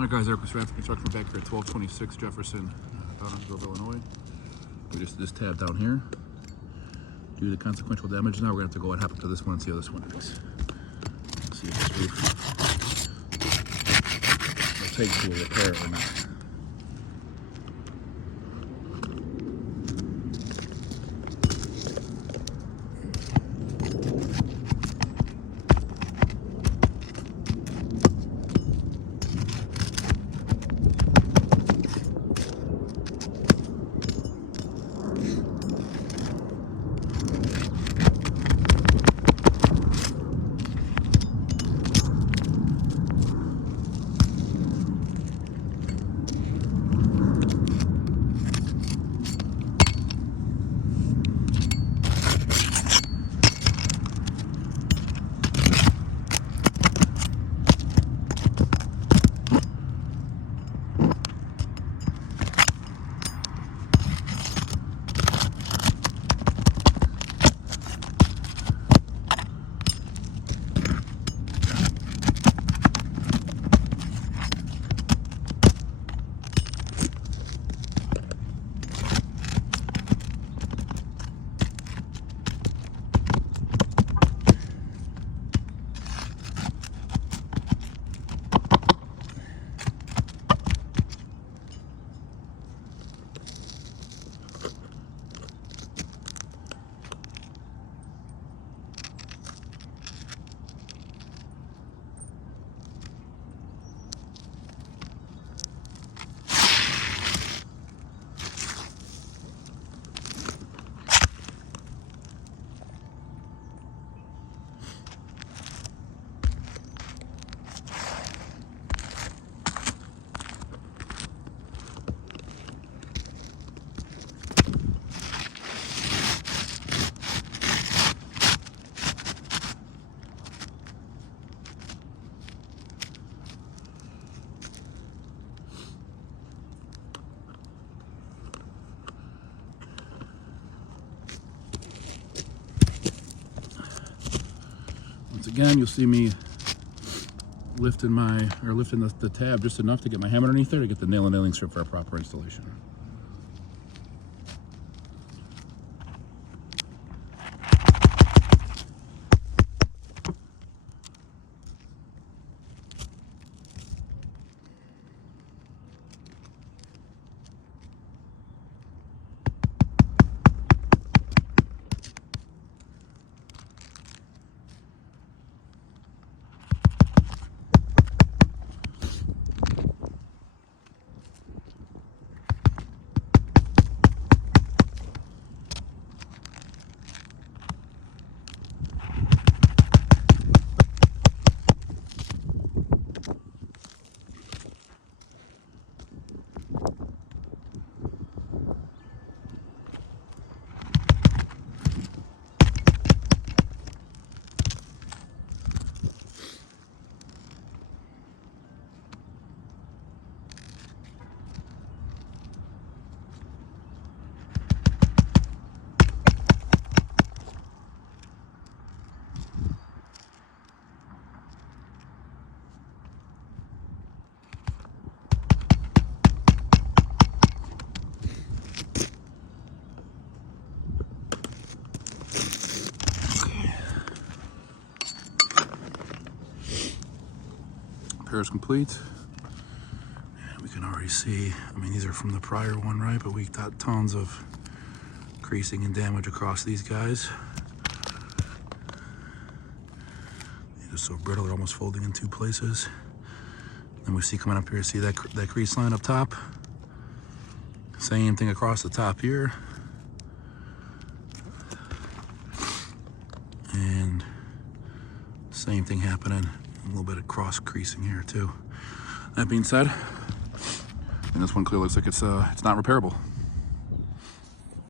Alright guys, Eric with Strafford Construction. We're back here at 1226 Jefferson, Grove, Illinois. We just did this tab down here. Due to the consequential damage, now we're going to have to go and hop up to this one and see how this one is. See if this roof will take to a repair or not. Once again, you'll see me lifting the tab just enough to get my hammer underneath there to get the nail and nailing strip for our proper installation. Repair is complete. And we can already see, I mean, these are from the prior one, right? But we got tons of creasing and damage across these guys. They're so brittle, they're almost folding in two places. Then we see coming up here, see that crease line up top? Same thing across the top here. And same thing happening. A little bit of cross creasing here too. That being said, and this one clearly looks like it's not repairable.